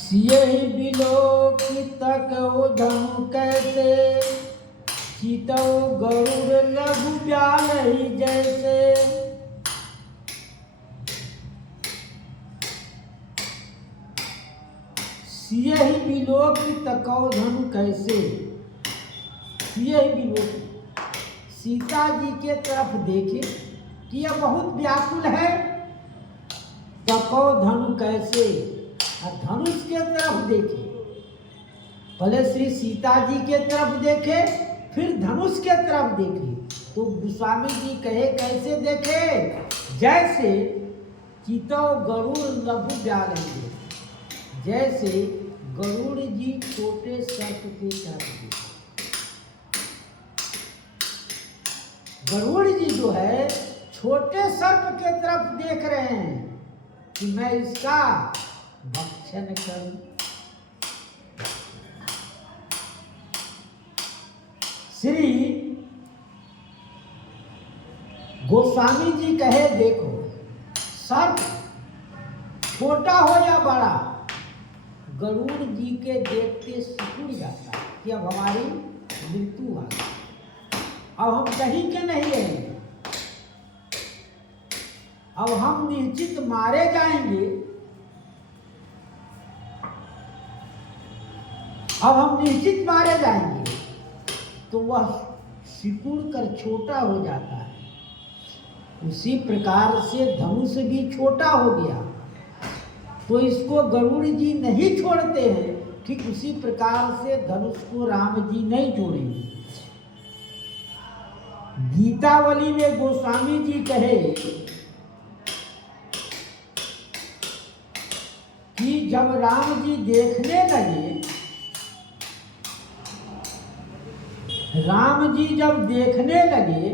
सियहि बिलोक तक धनु कैसे, चितौ गरुड़ लघु ब्यालहि जैसे। सियहि बिलोक तकौ धनु कैसे, सियहि बिलोक सीता जी के तरफ देखे कि यह बहुत व्याकुल है। तकौ धनु कैसे, और धनुष के तरफ देखे, पहले श्री सीता जी के तरफ देखे फिर धनुष के तरफ देखे। तो गोस्वामी जी कहे कैसे देखे, जैसे चितौ गरुड़ लघु ब्यालहि, जैसे गरुड़ जी छोटे सर्प के तरफ देखे। गरुड़ जी जो है छोटे सर्प के तरफ देख रहे हैं कि मैं इसका भक्षण करूं। श्री गोस्वामी जी कहे देखो, सर्प छोटा हो या बड़ा, गरुड़ जी के देखते सिकुड़ जाता है कि अब हमारी मृत्यु आ गई, अब हम कहीं के नहीं रहेंगे, अब हम निश्चित मारे जाएंगे, अब हम निश्चित मारे जाएंगे। तो वह सिकुड़ कर छोटा हो जाता है। उसी प्रकार से धनुष भी छोटा हो गया, तो इसको गरुड़ जी नहीं छोड़ते हैं, ठीक उसी प्रकार से धनुष को राम जी नहीं छोड़ेंगे। गीतावली में गोस्वामी जी कहे कि जब राम जी देखने लगे, राम जी जब देखने लगे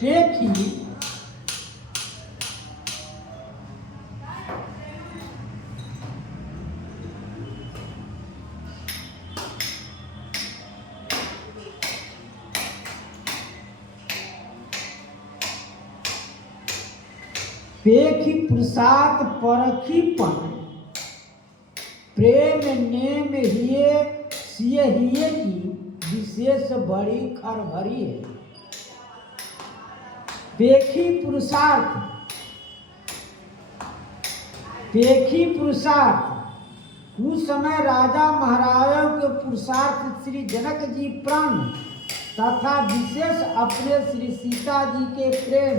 देखी पेखी प्रसाद परखीपन, प्रेम नेम हिये सिय हिये की विशेष बड़ी खरभरी है। पेखी पुरुषार्थ, पेखी पुरुषार्थ उस समय राजा महाराजों के पुरुषार्थ श्री जनक जी प्राण तथा विशेष अपने श्री सीता जी के प्रेम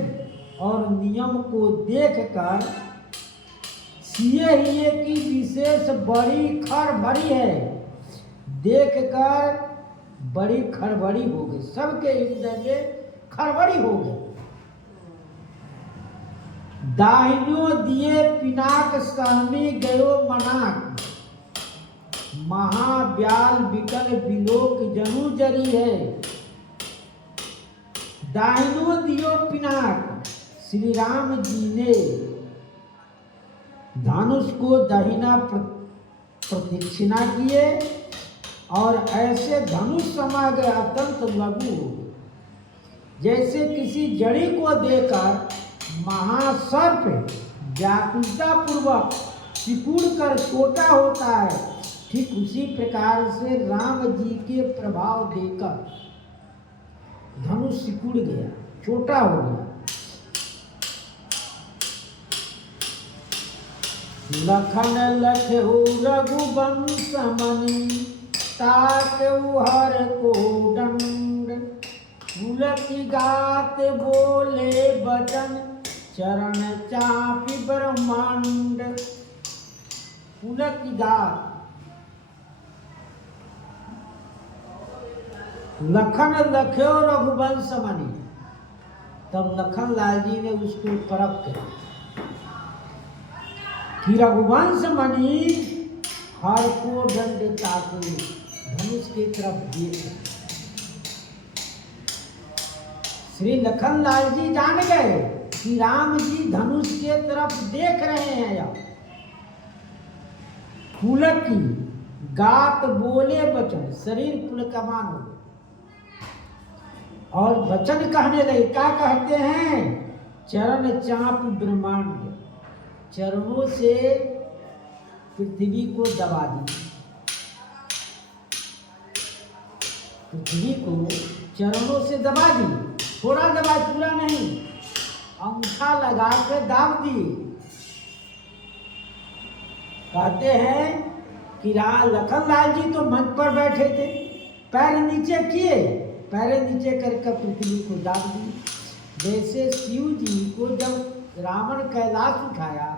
और नियम को देखकर सिए हिये की विशेष बड़ी खरभरी है, देखकर बड़ी खड़बड़ी हो गई, सबके हृदय में खड़बड़ी हो गई। दाहिनो दिए पिनाक सहमी गयो मनाक, महाव्याल विकल विलोक जनु जरी है। दाहिनो दियो पिनाक, श्री राम जी ने धनुष को दाहिना प्रदक्षिणा किए और ऐसे धनुष समा गए, अत्यंत लघु हो गए, जैसे किसी जड़ी को देकर महासर्प व्याकुलता पूर्वक सिकुड़ कर छोटा होता है, ठीक उसी प्रकार से राम जी के प्रभाव देकर धनुष सिकुड़ गया, छोटा हो गया। लखन लखहु रघुवंश मनि ताकहु हर को दंड पुलकी गात बोले बचन चरण चापि ब्रह्मांड। पुलकी गात लखन लख्यो रघुवंश मनि। तब लखन लाल जी ने उसको परख किया कि रघुवंश मणि हर को दंड ताके धनुष की तरफ देख। श्री लखन लाल जी जान गए कि राम जी धनुष के तरफ देख रहे हैं। अब पुलकी गात बोले वचन, शरीर पुलकमान हो और वचन कहने लगे। क्या कहते हैं? चरण चाप ब्रह्मांड, चरणों से पृथ्वी को दबा दी। पृथ्वी को चरणों से दबा दी, थोड़ा दबा, पूरा नहीं, अंगूठा लगा के दाब दिए। कहते हैं कि लखन लाल जी तो मंच पर बैठे थे, पैर नीचे किए, पैर नीचे करके पृथ्वी को दाब दी। जैसे शिव जी को जब रावण कैलाश उठाया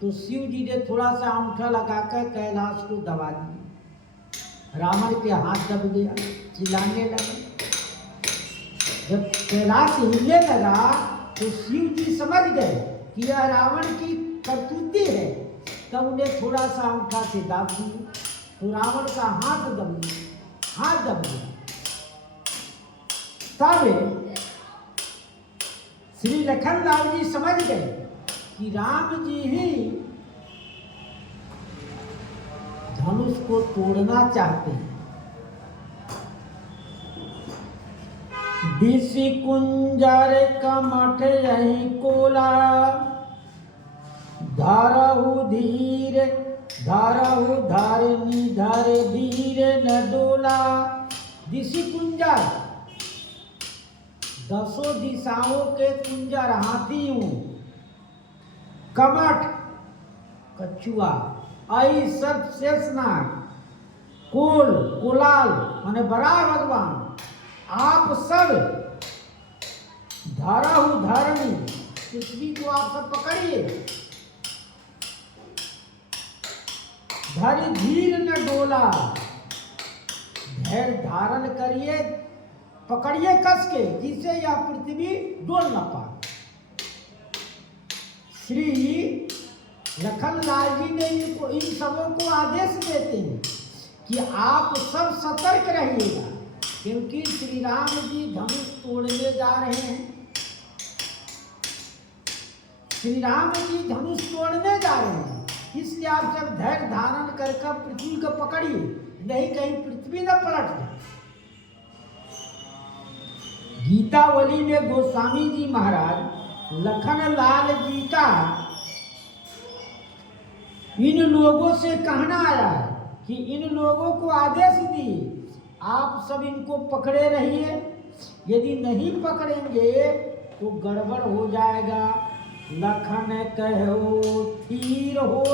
तो शिव जी ने थोड़ा सा अंगूठा लगाकर कैलाश को दबा दिया। रावण के हाथ दब गया, चिल्लाने लगा। जब कैलाश हिलने लगा तो शिव जी समझ गए कि यह रावण की करतूती है। तब उन्हें थोड़ा सा अंगूठा से दाब दिए तो रावण का हाथ दब गया। तब श्री लखन लाल जी समझ गए कि राम जी ही धनुष को तोड़ना चाहते हैं। दिशि कुंजर कमठ यही कोला धारहु धीर धारहु धारनी धर धीर न डोला। दिशि कुंजर, 10 दिशाओं के कुंजर हाथी हूं। कमठ कछुआ, आई सर्प शेषनाग, कोल कोलाल माने बड़ा भगवान, आप सब धारहु धारणी, पृथ्वी को आप सब पकड़िए, धरि धीर न डोला, धैर्य धारण करिए, पकड़िए कस के, जिससे यह पृथ्वी डोल न पाए। श्री लखन लाल जी ने इन सबों को आदेश देते हैं कि आप सब सतर्क रहिएगा, क्योंकि श्री राम जी धनुष तोड़ने जा रहे हैं। श्री राम जी धनुष तोड़ने जा रहे हैं, इसलिए आप सब धैर्य धारण करके पृथ्वी को पकड़िए, नहीं कहीं पृथ्वी न पलट जाए। गीतावली में गोस्वामी जी महाराज लखन लाल जी का इन लोगों से कहना आया है कि इन लोगों को आदेश दिए आप सब इनको पकड़े रहिए, यदि नहीं पकड़ेंगे तो गड़बड़ हो जाएगा। लखन कहो धीर हो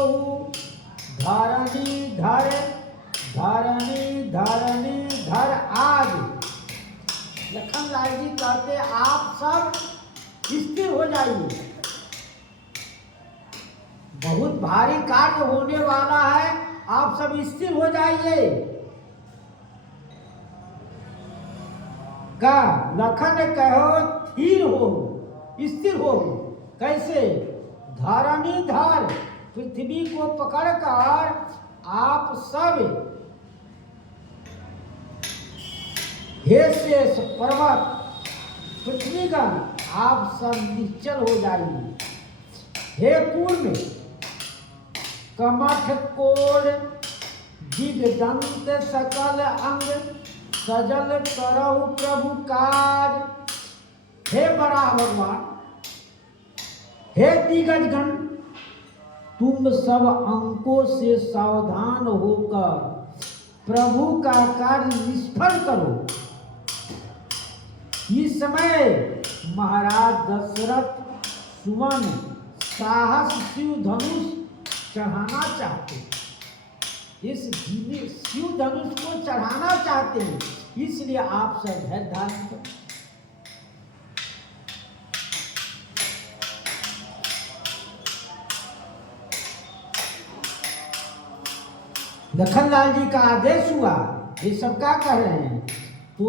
धरनी धर धरनी धरनी धर आज। लखन लाल जी कहते आप सब स्थिर हो जाइए, बहुत भारी कार्य होने वाला है, आप सब स्थिर हो जाइए। का लखन कहो धीर हो, स्थिर हो। कैसे? धरनी धर, पृथ्वी को पकड़कर आप सब हे शेष पर्वत पृथ्वीगण आप सब निश्चल हो जाइए। हे कूर्म कमठ कोल दिग्दंत सकल अंग सजल करहु प्रभु काज। हे बड़ा भगवान, हे दिग्गजगण, तुम सब अंकों से सावधान होकर प्रभु का कार्य निष्फल करो। इस समय महाराज दशरथ सुमन साहस शिव धनुष चढ़ाना चाहते हैं, इस शिव धनुष को चढ़ाना चाहते हैं, इसलिए आप सब धैर्य धारण करें। लखनलाल जी का आदेश हुआ, ये सब क्या कह रहे हैं, तो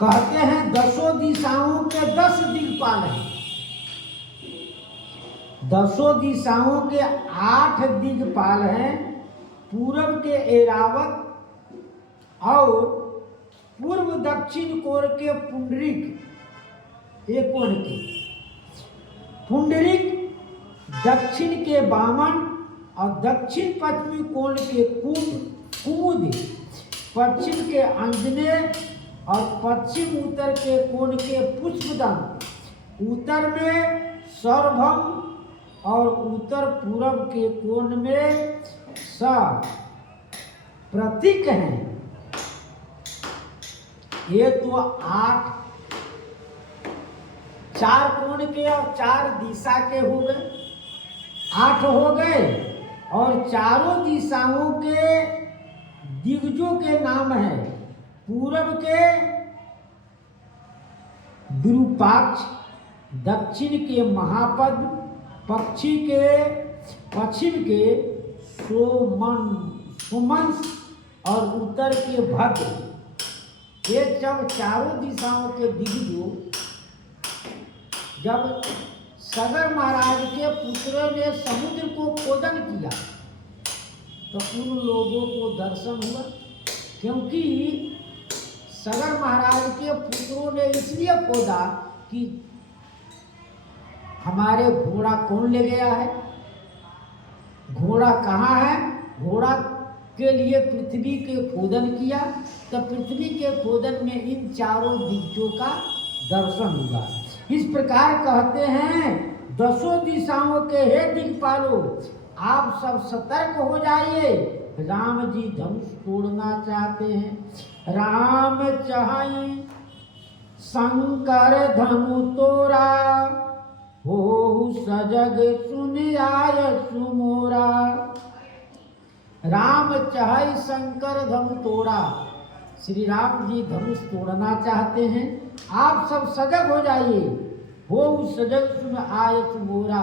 कहते हैं 10 दिशाओं के 10 दिक्पाल हैं, 10 दिशाओं के 8 दिक्पाल हैं, पूरब के ऐरावत और पूर्व दक्षिण कोण के पुंडरीक, एक कोण के पुंडरीक, दक्षिण के वामन और दक्षिण पश्चिमी कोण के कुमुद, पश्चिम के अंजनेय और पश्चिम उत्तर के कोण के पुष्पदंत, उत्तर में सौरभम और उत्तर पूर्व के कोण में प्रतीक हैं। ये तो 8 4 कोण के और 4 दिशा के हो गए, 8 हो गए, और चारों दिशाओं के दिग्गजों के नाम है, पूरब के विरूपाक्ष, दक्षिण के महापद, पश्चिम के सोमंस और उत्तर के भद्र। ये जब चारों दिशाओं के दिग्गजों, जब सगर महाराज के पुत्रों ने समुद्र को खोदन किया तो उन लोगों को दर्शन हुआ, क्योंकि सगर महाराज के पुत्रों ने इसलिए खोदा कि हमारे घोड़ा कौन ले गया है, घोड़ा कहाँ है, घोड़ा के लिए पृथ्वी के खोदन किया, तो पृथ्वी के खोदन में इन चारों दिग्गजों का दर्शन हुआ। इस प्रकार कहते हैं 10 दिशाओं के हे दिक्पालो, आप सब सतर्क हो जाइए, राम जी धनुष तोड़ना चाहते हैं। राम चाहे शंकर धनु तोरा, हो सजग सुन आय सुमोरा। राम चाहे शंकर धनु तोड़ा, श्री राम जी धनुष तोड़ना चाहते हैं, आप सब सजग हो जाइए। हो सजग सुन आय सुमोरा,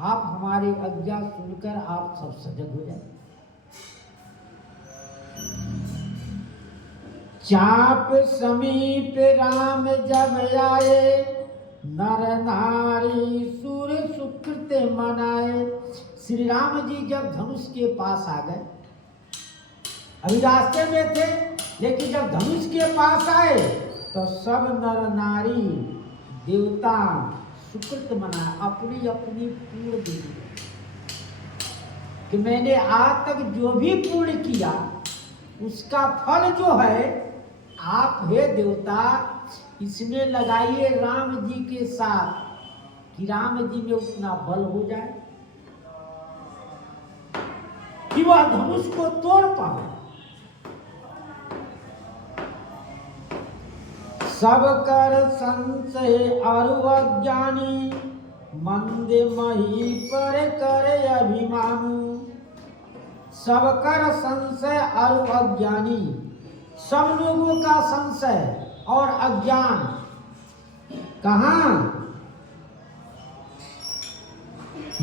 आप हमारी आज्ञा सुनकर आप सब सजग हो जाइए। चाप समीप राम जब आए, नर नारी सुर सुकृत मनाए। श्री राम जी जब धनुष के पास आ गए, अभी रास्ते में थे, लेकिन जब धनुष के पास आए तो सब नर नारी देवता सुकृत मनाए, अपनी अपनी पूर्ण देवी कि मैंने आज तक जो भी पूर्ण किया उसका फल जो है आप हे देवता इसमें लगाइए राम जी के साथ, कि राम जी में उतना बल हो जाए कि वह धनुष को तोड़ पाए। सब कर संशय अरु अज्ञानी, मंद मही पर करे अभिमानु। सब कर संशय अरु अज्ञानी, सब लोगों का संशय और अज्ञान कहाँ,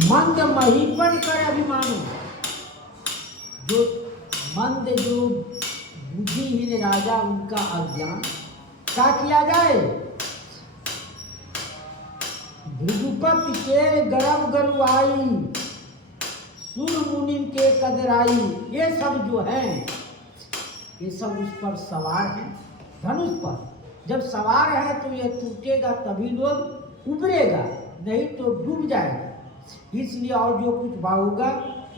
मंद महीपन करे अभिमानु। जो मंद जो बुद्धिहीन राजा उनका अज्ञान क्या किया जाए, भृगुपति के गर्भ गरुआई, सुर मुनि के कदराई, ये सब जो हैं ये सब उस पर सवार हैं, धनुष पर। जब सवार है तो ये टूटेगा तभी लोग उभरेगा, नहीं तो डूब जाएगा। इसलिए और जो कुछ होगा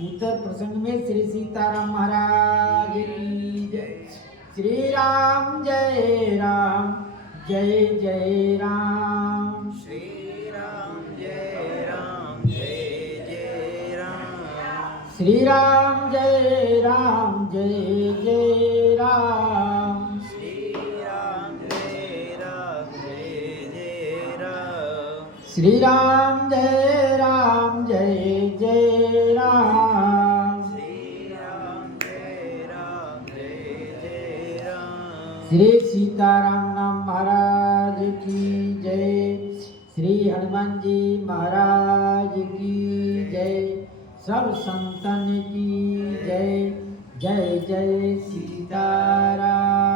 उत्तर प्रसंग में श्री सीताराम महाराज की जय। श्री राम जय राम, जय जय राम। श्री राम जय राम, जय जय राम। श्री राम जय राम, जय जय राम। श्री राम जय राम, जय जय श्री राम जय जय राम। श्री राम जय जय राम। श्री सीताराम नाम महाराज की जय। श्री हनुमान जी महाराज की जय। सब संतन की जय। जय जय सीताराम।